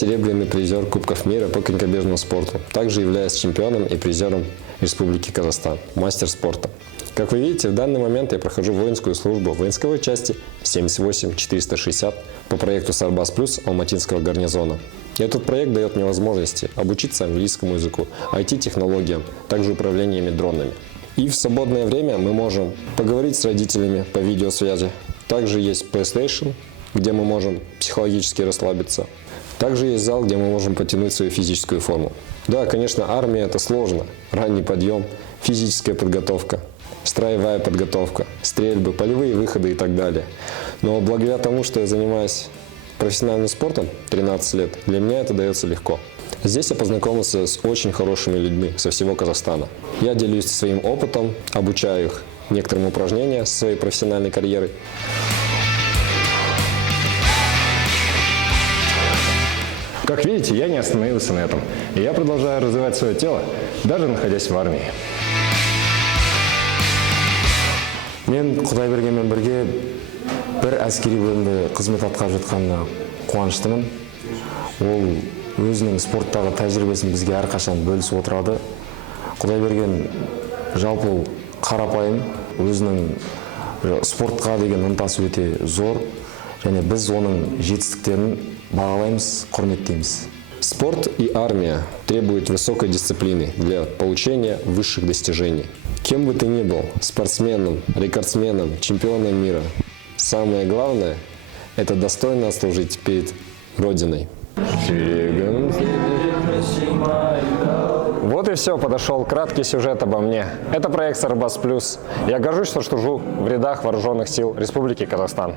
серебряный призер Кубков мира по конькобежному спорту. Также являюсь чемпионом и призером Республики Казахстан, мастер спорта. Как вы видите, в данный момент я прохожу воинскую службу в войсковой части 78-460 по проекту Сарбаз Плюс Алматинского гарнизона. И этот проект дает мне возможности обучиться английскому языку, IT-технологиям, также управлениями дронами. И в свободное время мы можем поговорить с родителями по видеосвязи. Также есть PlayStation, где мы можем психологически расслабиться. Также есть зал, где мы можем потянуть свою физическую форму. Да, конечно, армия – это сложно. Ранний подъем, физическая подготовка, строевая подготовка, стрельбы, полевые выходы и так далее. Но благодаря тому, что я занимаюсь профессиональным спортом 13 лет, для меня это дается легко. Здесь я познакомился с очень хорошими людьми со всего Казахстана. Я делюсь своим опытом, обучаю их некоторым упражнениям своей профессиональной карьеры. Как видите, я не остановился на этом, и я продолжаю развивать свое тело, даже находясь в армии. Мен Құдайбергенмен бірге бір әскери бөлімде қызмет атқарып жатқанына қуаныштымын. Ол өзінің спорттағы тәжірибесін бізге әрқашан бөлісіп отырады. Құдайберген жалпы ол қарапайым, өзінің спортқа деген ынтасы өте зор, және біз оның жетістіктерін бағалаймыз, құрметтейміз. Спорт и армия требуют высокой дисциплины для получения высших достижений. Кем бы ты ни был, спортсменом, рекордсменом, чемпионом мира, самое главное – это достойно служить перед Родиной. Вот и все, подошел краткий сюжет обо мне. Это проект Сарбаз Плюс. Я горжусь, что служу в рядах вооруженных сил Республики Казахстан.